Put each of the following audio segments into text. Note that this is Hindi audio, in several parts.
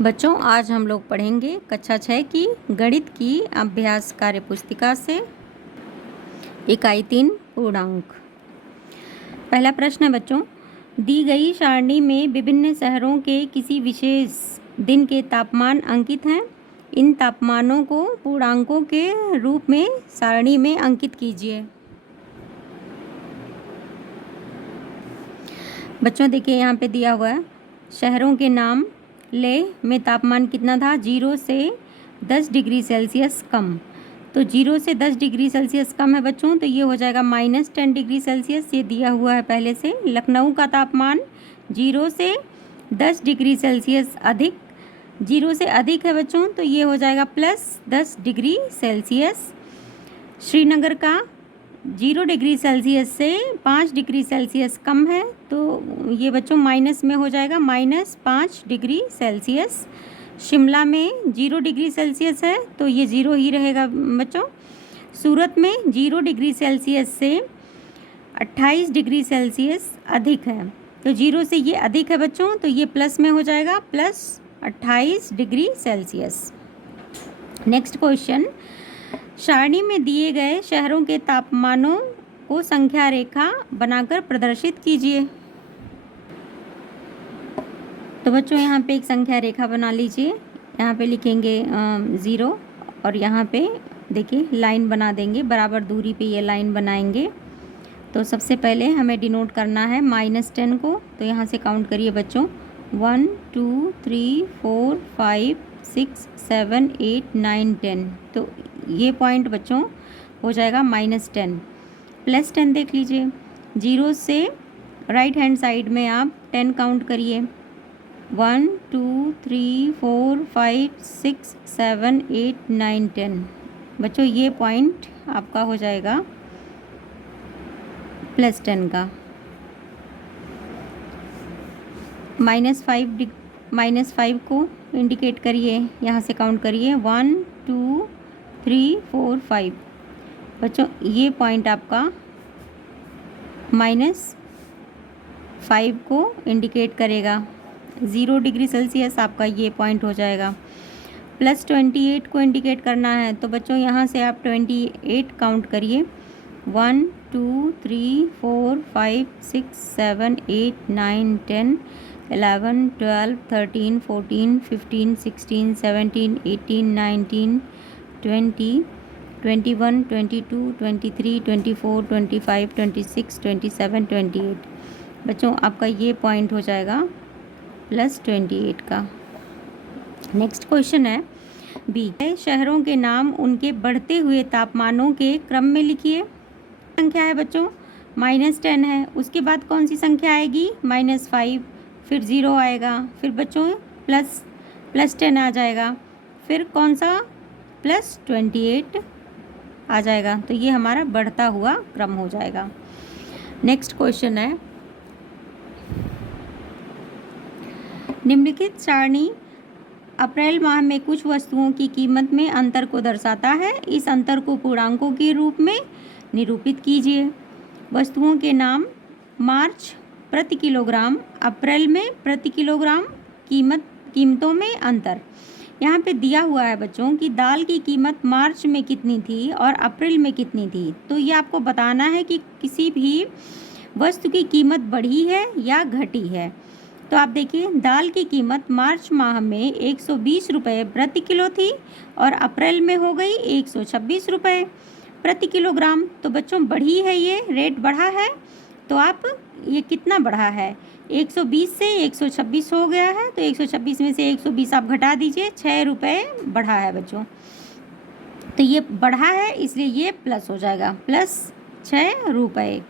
बच्चों, आज हम लोग पढ़ेंगे कक्षा 6 की गणित की अभ्यास कार्य पुस्तिका से इकाई 3 पूर्णांक। पहला प्रश्न है बच्चों, दी गई सारणी में विभिन्न शहरों के किसी विशेष दिन के तापमान अंकित हैं। इन तापमानों को पूर्णांकों के रूप में सारणी में अंकित कीजिए। बच्चों देखिए, यहाँ पे दिया हुआ है शहरों के नाम। लेह में तापमान कितना था? 0 से 10 डिग्री सेल्सियस कम। तो 0 से 10 डिग्री सेल्सियस कम है बच्चों, तो ये हो जाएगा -10 डिग्री सेल्सियस। ये दिया हुआ है पहले से। लखनऊ का तापमान 0 से 10 डिग्री सेल्सियस अधिक, 0 से अधिक है बच्चों, तो ये हो जाएगा +10 डिग्री सेल्सियस। श्रीनगर का 0 डिग्री सेल्सियस से 5 डिग्री सेल्सियस कम है, तो ये बच्चों माइनस में हो जाएगा, -5 डिग्री सेल्सियस। शिमला में 0 डिग्री सेल्सियस है, तो ये 0 ही रहेगा बच्चों। सूरत में 0 डिग्री सेल्सियस से 28 डिग्री सेल्सियस अधिक है, तो 0 से ये अधिक है बच्चों, तो ये प्लस में हो जाएगा, +28 डिग्री सेल्सियस। नेक्स्ट क्वेश्चन, सारणी में दिए गए शहरों के तापमानों को संख्या रेखा बनाकर प्रदर्शित कीजिए। तो बच्चों यहाँ पे एक संख्या रेखा बना लीजिए। यहाँ पे लिखेंगे 0 और यहाँ पे देखिए लाइन बना देंगे, बराबर दूरी पे ये लाइन बनाएंगे। तो सबसे पहले हमें डिनोट करना है -10 को, तो यहाँ से काउंट करिए बच्चों, 1 2 3 4 5 6 7 8 9 10। तो ये पॉइंट बच्चों हो जाएगा -10। +10 देख लीजिए, 0 से राइट हैंड साइड में आप 10 काउंट करिए, 1 2 3 4 5 6 7 8 9 10। बच्चों ये पॉइंट आपका हो जाएगा +10 का। -5 को इंडिकेट करिए, यहाँ से काउंट करिए, 1 2 3 4 5। बच्चों ये पॉइंट आपका -5 को इंडिकेट करेगा। 0 डिग्री सेल्सियस आपका ये पॉइंट हो जाएगा। +28 को इंडिकेट करना है, तो बच्चों यहाँ से आप 28 काउंट करिए, 1 2 3 4 5 6 7 8 9 10 11 12 13 14 15 16 17 18 19 20 21 22 23 24 25 26 27 28। बच्चों आपका ये पॉइंट हो जाएगा +28 का। नेक्स्ट क्वेश्चन है बी, शहरों के नाम उनके बढ़ते हुए तापमानों के क्रम में लिखिए। संख्या है बच्चों -10 है, उसके बाद कौन सी संख्या आएगी? -5, फिर 0 आएगा, फिर बच्चों +10 आ जाएगा, फिर कौन सा? +28 आ जाएगा। तो ये हमारा बढ़ता हुआ क्रम हो जाएगा। नेक्स्ट क्वेश्चन है, निम्नलिखित सारणी अप्रैल माह में कुछ वस्तुओं की कीमत में अंतर को दर्शाता है। इस अंतर को पूर्णांकों के रूप में निरूपित कीजिए। वस्तुओं के नाम: मार्च प्रति किलोग्राम, अप्रैल में प्रति किलोग्राम, कीमतों में अंतर। यहाँ पे दिया हुआ है बच्चों कि दाल की कीमत मार्च में कितनी थी और अप्रैल में कितनी थी। तो ये आपको बताना है कि किसी भी वस्तु की कीमत बढ़ी है या घटी है। तो आप देखिए, दाल की कीमत मार्च माह में 120 रुपये प्रति किलो थी और अप्रैल में हो गई 126 रुपये प्रति किलोग्राम। तो बच्चों बढ़ी है, ये रेट बढ़ा है। तो आप ये कितना बढ़ा है? 120 से 126 हो गया है, तो 126 में से 120 आप घटा दीजिए, 6 रुपये बढ़ा है बच्चों। तो ये बढ़ा है, इसलिए ये प्लस हो जाएगा, +6 रुपये।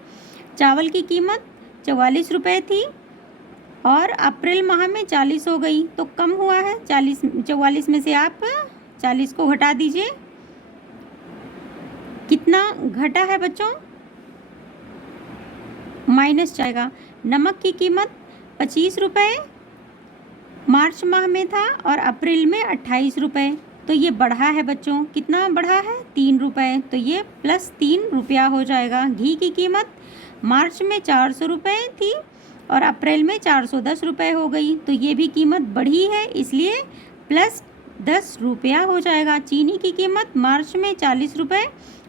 चावल की कीमत 44 रुपये थी और अप्रैल माह में 40 हो गई, तो कम हुआ है। 44 में से आप 40 को घटा दीजिए, कितना घटा है बच्चों? माइनस जाएगा। नमक की कीमत 25 रुपये मार्च माह में था और अप्रैल में 28 रुपये, तो ये बढ़ा है बच्चों। कितना बढ़ा है? 3 रुपये, तो ये +3 रुपया हो जाएगा। घी की कीमत मार्च में 400 रुपये थी और अप्रैल में 410 रुपये हो गई, तो ये भी कीमत बढ़ी है, इसलिए प्लस 10 रुपया हो जाएगा। चीनी की कीमत मार्च में 40 रुपये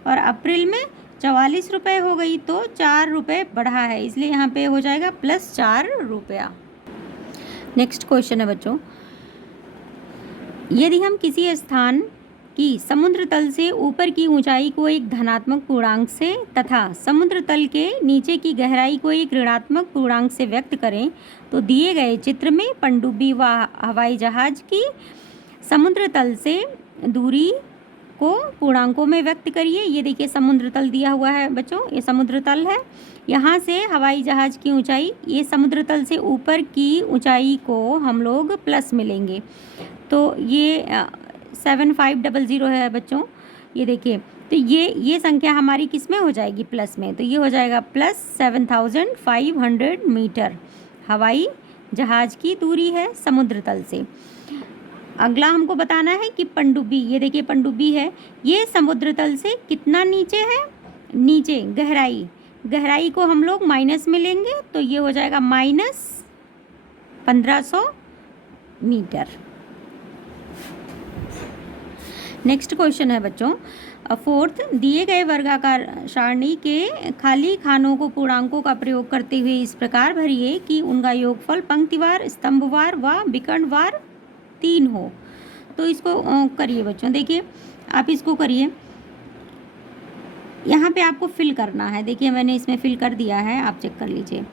और अप्रैल में 44 रुपये हो गई, तो 4 रुपये बढ़ा है, इसलिए यहाँ पे हो जाएगा प्लस 4 रुपया। नेक्स्ट क्वेश्चन है बच्चों, यदि हम किसी स्थान की समुद्र तल से ऊपर की ऊंचाई को एक धनात्मक पूर्णांक से तथा समुद्र तल के नीचे की गहराई को एक ऋणात्मक पूर्णांक से व्यक्त करें, तो दिए गए चित्र में पनडुब्बी व हवाई जहाज की समुद्र तल से दूरी को पूर्णांकों में व्यक्त करिए। ये देखिए समुद्र तल दिया हुआ है बच्चों, ये समुद्र तल है। यहाँ से हवाई जहाज की ऊंचाई, ये समुद्र तल से ऊपर की ऊंचाई को हम लोग प्लस में लेंगे, तो ये 7500 है बच्चों। ये देखिए, तो ये संख्या हमारी किस में हो जाएगी, प्लस में, तो ये हो जाएगा प्लस 7500 मीटर हवाई जहाज की दूरी है समुद्र तल से। अगला हमको बताना है कि पनडुब्बी, ये देखिए पनडुब्बी है, ये समुद्र तल से कितना नीचे है, नीचे गहराई को हम लोग माइनस में लेंगे, तो ये हो जाएगा माइनस 1500 मीटर। नेक्स्ट क्वेश्चन है बच्चों, फोर्थ, दिए गए वर्गाकार सारणी के खाली खानों को पूर्णांकों का प्रयोग करते हुए इस प्रकार भरिए कि उनका योगफल पंक्तिवार, स्तंभवार व विकर्णवार 3 हो। तो इसको करिए बच्चों, देखिए आप इसको करिए, यहाँ पे आपको फिल करना है। देखिए मैंने इसमें फिल कर दिया है, आप चेक कर लीजिए।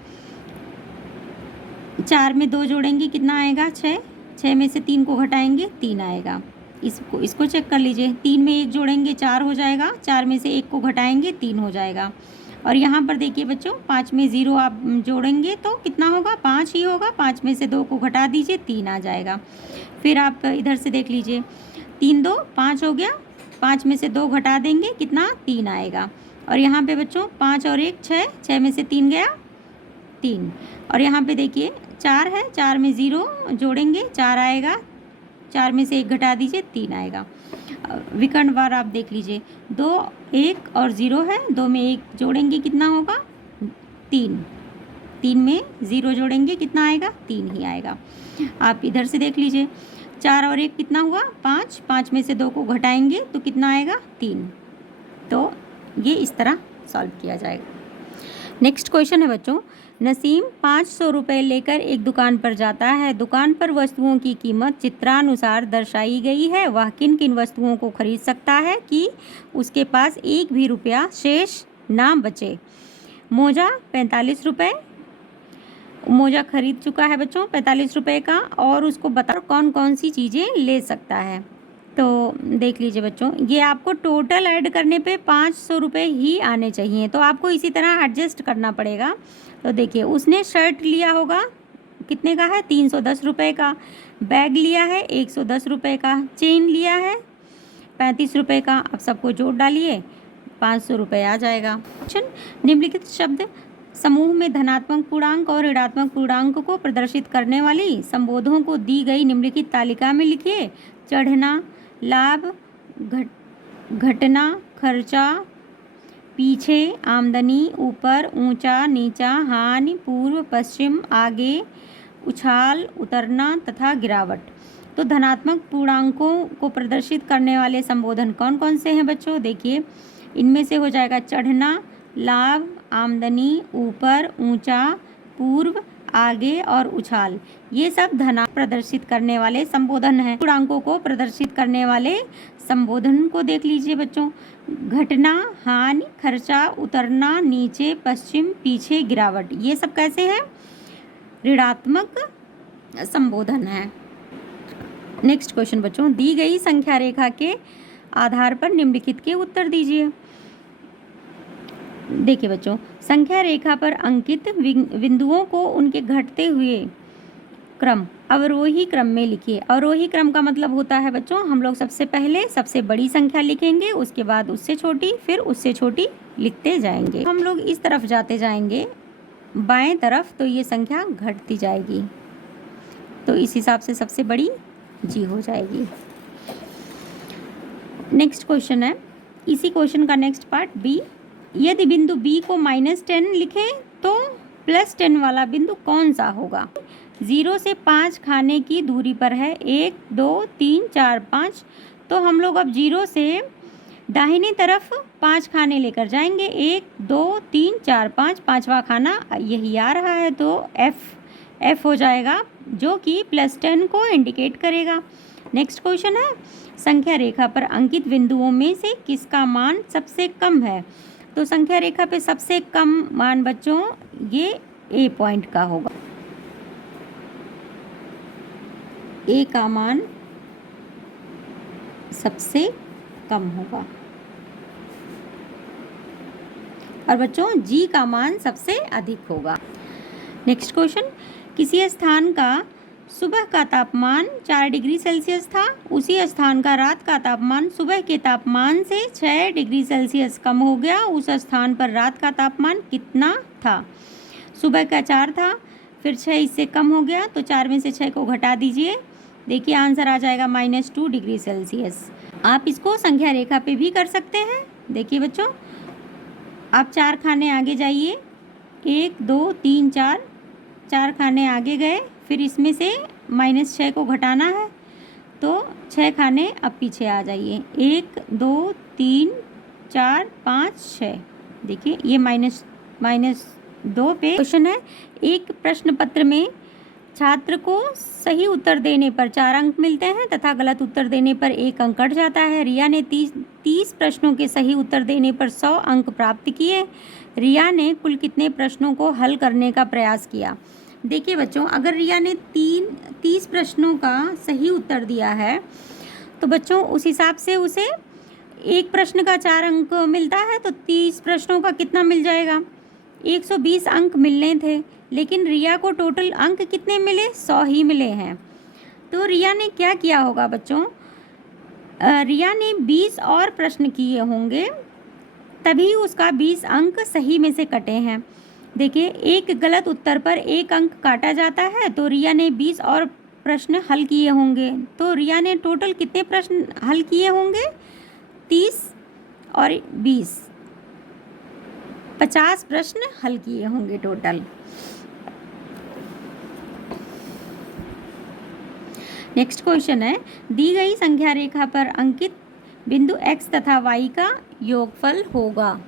4 में 2 जोड़ेंगे कितना आएगा, 6, 6 में से 3 को घटाएंगे 3 आएगा। इसको चेक कर लीजिए, 3 में 1 जोड़ेंगे 4 हो जाएगा, 4 में से 1 को घटाएंगे 3 हो जाएगा। और यहाँ पर देखिए बच्चों 5 में 0 आप जोड़ेंगे तो कितना होगा, 5 ही होगा, 5 में से 2 को घटा दीजिए 3 आ जाएगा। फिर आप इधर से देख लीजिए, 3 2 5 हो गया, 5 में से 2 घटा देंगे कितना, 3 आएगा। और यहाँ पे बच्चों 5 और 1 6, 6 में से 3 गया 3। और यहाँ पे देखिए 4 है, 4 में 0 जोड़ेंगे 4 आएगा, 4 में से 1 घटा दीजिए 3 आएगा। विकर्णवार आप देख लीजिए, 2 1 और 0 है, 2 में 1 जोड़ेंगे कितना होगा, 3, 3 में 0 जोड़ेंगे कितना आएगा, 3 ही आएगा। आप इधर से देख लीजिए, 4 और 1 कितना हुआ, 5, 5 में से 2 को घटाएंगे तो कितना आएगा, 3। तो ये इस तरह सॉल्व किया जाएगा। नेक्स्ट क्वेश्चन है बच्चों, नसीम 500 रुपये लेकर एक दुकान पर जाता है। दुकान पर वस्तुओं की कीमत चित्रानुसार दर्शाई गई है। वह किन किन वस्तुओं को खरीद सकता है कि उसके पास 1 भी रुपया शेष ना बचे। मोजा 45 रुपये, मोजा खरीद चुका है बच्चों 45 रुपये का, और उसको बता कौन कौन सी चीज़ें ले सकता है। तो देख लीजिए बच्चों, ये आपको टोटल ऐड करने पे 500 रुपये ही आने चाहिए, तो आपको इसी तरह एडजस्ट करना पड़ेगा। तो देखिए उसने शर्ट लिया होगा कितने का है, 310 रुपये का, बैग लिया है 110 रुपये का, चेन लिया है 35 रुपये का। आप सबको जोड़ डालिए 500 रुपये आ जाएगा। क्वेश्चन, निम्नलिखित शब्द समूह में धनात्मक पूर्णांक और ऋणात्मक पूर्णांक को प्रदर्शित करने वाली संबोधों को दी गई निम्नलिखित तालिका में लिखिए। चढ़ना, लाभ, घटना, खर्चा, पीछे, आमदनी, ऊपर, ऊंचा, नीचा, हानि, पूर्व, पश्चिम, आगे, उछाल, उतरना तथा गिरावट। तो धनात्मक पूर्णांकों को प्रदर्शित करने वाले संबोधन कौन कौन से हैं बच्चों, देखिए इनमें से हो जाएगा चढ़ना, लाभ, आमदनी, ऊपर, ऊंचा, पूर्व, आगे और उछाल। ये सब धनात्मक प्रदर्शित करने वाले संबोधन हैं। पूर्णांकों को प्रदर्शित करने वाले संबोधन को देख लीजिए बच्चों, घटना, हानि, खर्चा, उतरना, नीचे, पश्चिम, पीछे, गिरावट, ये सब कैसे हैं, ऋणात्मक संबोधन है। नेक्स्ट क्वेश्चन बच्चों, दी गई संख्या रेखा के आधार पर निम्नलिखित के उत्तर दीजिए। देखिए बच्चों, संख्या रेखा पर अंकित बिंदुओं को उनके घटते हुए क्रम अवरोही क्रम में लिखिए। अवरोही क्रम का मतलब होता है बच्चों, हम लोग सबसे पहले सबसे बड़ी संख्या लिखेंगे, उसके बाद उससे छोटी, फिर उससे छोटी लिखते जाएंगे। हम लोग इस तरफ जाते जाएंगे बाएं तरफ, तो ये संख्या घटती जाएगी, तो इस हिसाब से सबसे बड़ी जी हो जाएगी। नेक्स्ट क्वेश्चन है, इसी क्वेश्चन का नेक्स्ट पार्ट बी। यदि बिंदु बी को -10 लिखें तो +10 वाला बिंदु कौन सा होगा। 0 से 5 खाने की दूरी पर है, 1 2 3 4 5। तो हम लोग अब 0 से दाहिनी तरफ 5 खाने लेकर जाएंगे, 1 2 3 4 5, पाँचवा खाना यही आ रहा है, तो एफ हो जाएगा, जो कि +10 को इंडिकेट करेगा। नेक्स्ट क्वेश्चन है, संख्या रेखा पर अंकित बिंदुओं में से किसका मान सबसे कम है? तो संख्या रेखा पे सबसे कम मान बच्चों ये ए पॉइंट का होगा, ए का मान सबसे कम होगा, और बच्चों जी का मान सबसे अधिक होगा। नेक्स्ट क्वेश्चन, किसी स्थान का सुबह का तापमान 4 डिग्री सेल्सियस था, उसी स्थान का रात का तापमान सुबह के तापमान से 6 डिग्री सेल्सियस कम हो गया, उस स्थान पर रात का तापमान कितना था? सुबह का 4 था, फिर 6 इससे कम हो गया, तो 4 में से 6 को घटा दीजिए, देखिए आंसर आ जाएगा -2 डिग्री सेल्सियस। आप इसको संख्या रेखा पे भी कर सकते हैं। देखिए बच्चों, आप 4 खाने आगे जाइए, 1 2 3 4, 4 खाने आगे गए, फिर इसमें से -6 को घटाना है, तो 6 खाने अब पीछे आ जाइए, 1 2 3 4 5 6। देखिए ये -2 पे क्वेश्चन है, एक प्रश्न पत्र में छात्र को सही उत्तर देने पर 4 अंक मिलते हैं तथा गलत उत्तर देने पर 1 अंक कट जाता है। रिया ने 30 प्रश्नों के सही उत्तर देने पर 100 अंक प्राप्त किए। रिया ने कुल कितने प्रश्नों को हल करने का प्रयास किया? देखिए बच्चों, अगर रिया ने 30 प्रश्नों का सही उत्तर दिया है, तो बच्चों उस हिसाब से उसे एक प्रश्न का 4 अंक मिलता है, तो 30 प्रश्नों का कितना मिल जाएगा? 120 अंक मिलने थे, लेकिन रिया को टोटल अंक कितने मिले? 100 ही मिले हैं। तो रिया ने क्या किया होगा बच्चों? रिया ने 20 और प्रश्न किए होंगे, तभी उसका 20 अंक सही में से कटे हैं। देखिए, एक गलत उत्तर पर 1 अंक काटा जाता है, तो रिया ने 20 और प्रश्न हल किए होंगे। तो रिया ने टोटल कितने प्रश्न हल किए होंगे? 30 और 20, 50 प्रश्न हल किए होंगे टोटल। नेक्स्ट क्वेश्चन है, दी गई संख्या रेखा पर अंकित बिंदु x तथा y का योगफल होगा।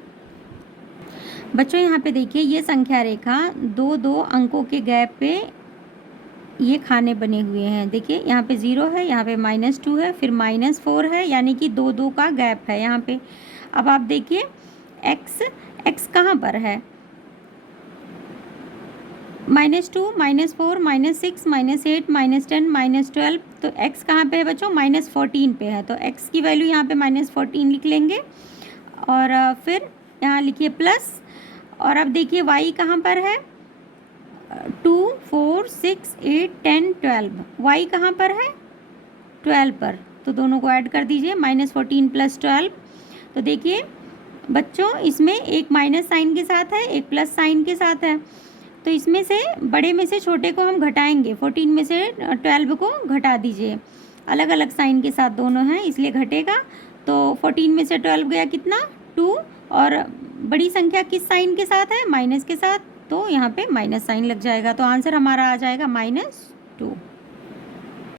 बच्चों यहाँ पे देखिए, ये संख्या रेखा 2 अंकों के गैप पे ये खाने बने हुए हैं। देखिए यहाँ पे 0 है, यहाँ पे -2 है, फिर -4 है, यानी कि 2 का गैप है यहाँ पे। अब आप देखिए x कहाँ पर है? -2, -4, -6, -8, -10, -12, तो x कहाँ पे है बच्चों? -14 पे है, तो x की वैल्यू यहाँ पे -14 लिख लेंगे, और फिर यहाँ लिखिए प्लस, और अब देखिए y कहाँ पर है? 2 4 6 8 10 12, y कहाँ पर है? 12 पर, तो दोनों को ऐड कर दीजिए, -14 + 12। तो देखिए बच्चों, इसमें एक माइनस साइन के साथ है, एक प्लस साइन के साथ है, तो इसमें से बड़े में से छोटे को हम घटाएंगे, 14 में से 12 को घटा दीजिए, अलग अलग साइन के साथ दोनों हैं इसलिए घटेगा। तो 14 में से 12 गया कितना? 2, और बड़ी संख्या किस साइन के साथ है? माइनस के साथ, तो यहाँ पे माइनस साइन लग जाएगा, तो आंसर हमारा आ जाएगा -2।